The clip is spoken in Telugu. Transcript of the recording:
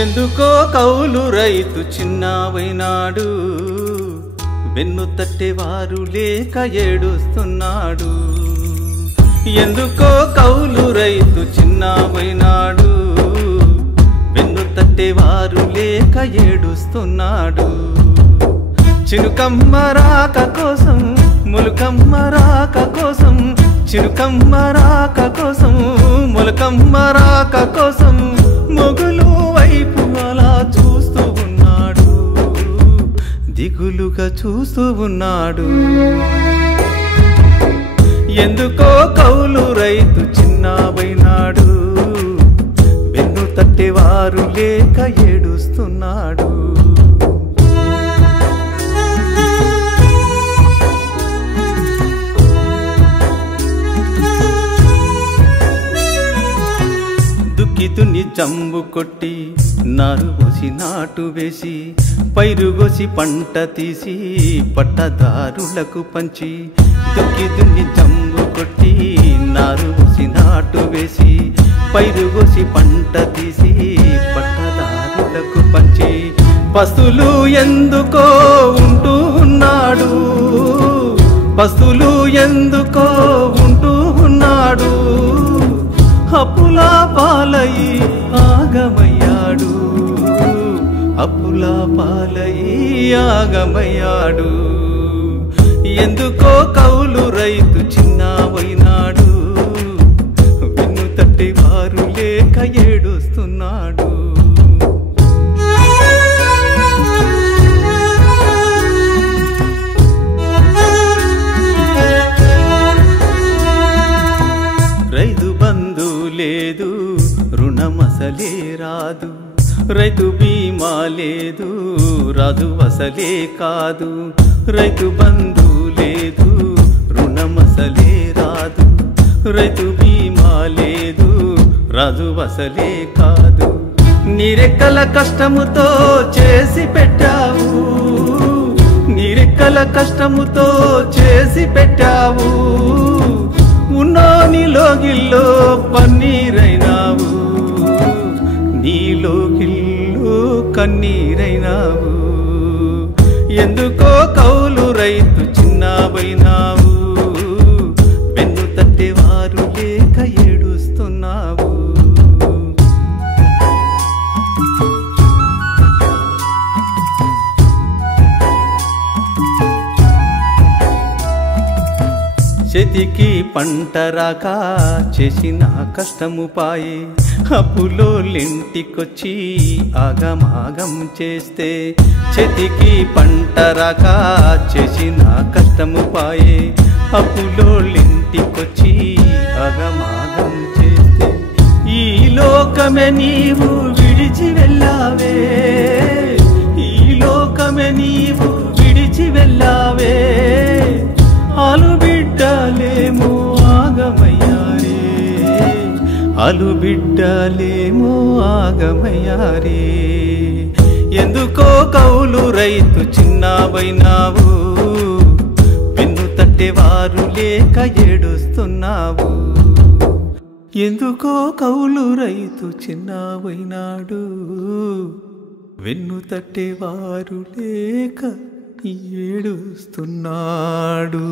ఎందుకో కౌలు రైతు చిన్నవైనాడు, వెన్ను తట్టేవారు లేక ఏడుస్తున్నాడు. ఎందుకో కౌలు రైతు చిన్నవైనాడు, వెన్ను తట్టేవారు లేక ఏడుస్తున్నాడు. చినుకమ్మ రాక కోసం, ములుకమ్మ రాక కోసం, చినుకమ్మ రాక కోసం, ములకమ్మ రాక కోసం మొగులు వైపు అలా చూస్తూ ఉన్నాడు, దిగులుగా చూస్తూ ఉన్నాడు. ఎందుకో కౌలు రైతు చిన్నవైనాడు, వెన్ను తట్టేవారు లేక ఏడుస్తున్నాడు. దుక్కిదుని జంబు కొట్టి నారు పోసి నాటు వేసి, పైరుగోసి పంట తీసి పట్టదారులకు పంచి. దుక్కిదుని జంబు కొట్టి నారు పోసి నాటు వేసి, పైరుగోసి పంట తీసి పట్టదారులకు పంచి. పస్తులు ఎందుకో ఉంటూ ఉన్నాడు, పస్తులు ఎందుకో ఉంటూ ఉన్నాడు. అప్పుల పాలయి ఆగమయ్యాడు, అప్పుల పాలయి ఆగమయ్యాడు. ఎందుకో కౌలు రైతు చిన్నవైనాడు, వెన్ను తట్టేవారు లేక ఏడుస్తున్నాడు. రైతు బంధు లేదు, రుణమసలే రాదు. రైతు బీమా లేదు, రాదు అసలే కాదు. రైతు బంధు లేదు, రుణమసలే రాదు. రైతు బీమా లేదు, రాదు అసలే కాదు. నీరెక్కల కష్టముతో చేసి పెట్టావు, నీరెక్కల కష్టముతో చేసి పెట్టావు. ఉన్నోనిలో గిల్లో పన్నీరైనావు, నీలో గిల్లో కన్నీరైనావు. ఎందుకో కౌలు రైతు చిన్నవైనావు, వెన్ను తట్టేవారు లేక ఏడుస్తున్నావు. చేతికి పంట రాక చేసిన కష్టము పాయే, అప్పులోలింటికొచ్చి ఆగమాగం చేస్తే. చేతికి పంట రాక చేసిన కష్టము పాయే, అప్పులోలింటికొచ్చి ఆగమాగం చేస్తే. ఈ లోకమే నీవు విడిచి వెళ్ళావే, ఈ లోకమే నీవు విడిచి వెళ్ళావే. ఆలుబిడ్డలేమో ఆగమయ్యారే, ఆలుబిడ్డలేమో ఆగమయ్యారే. ఎందుకో కౌలు రైతు చిన్నవైనావు, వెన్ను తట్టేవారు లేక ఏడుస్తున్నావు. ఎందుకో కౌలు రైతు చిన్నవైనాడు, వెన్ను తట్టేవారు లేక ఏడుస్తున్నాడు.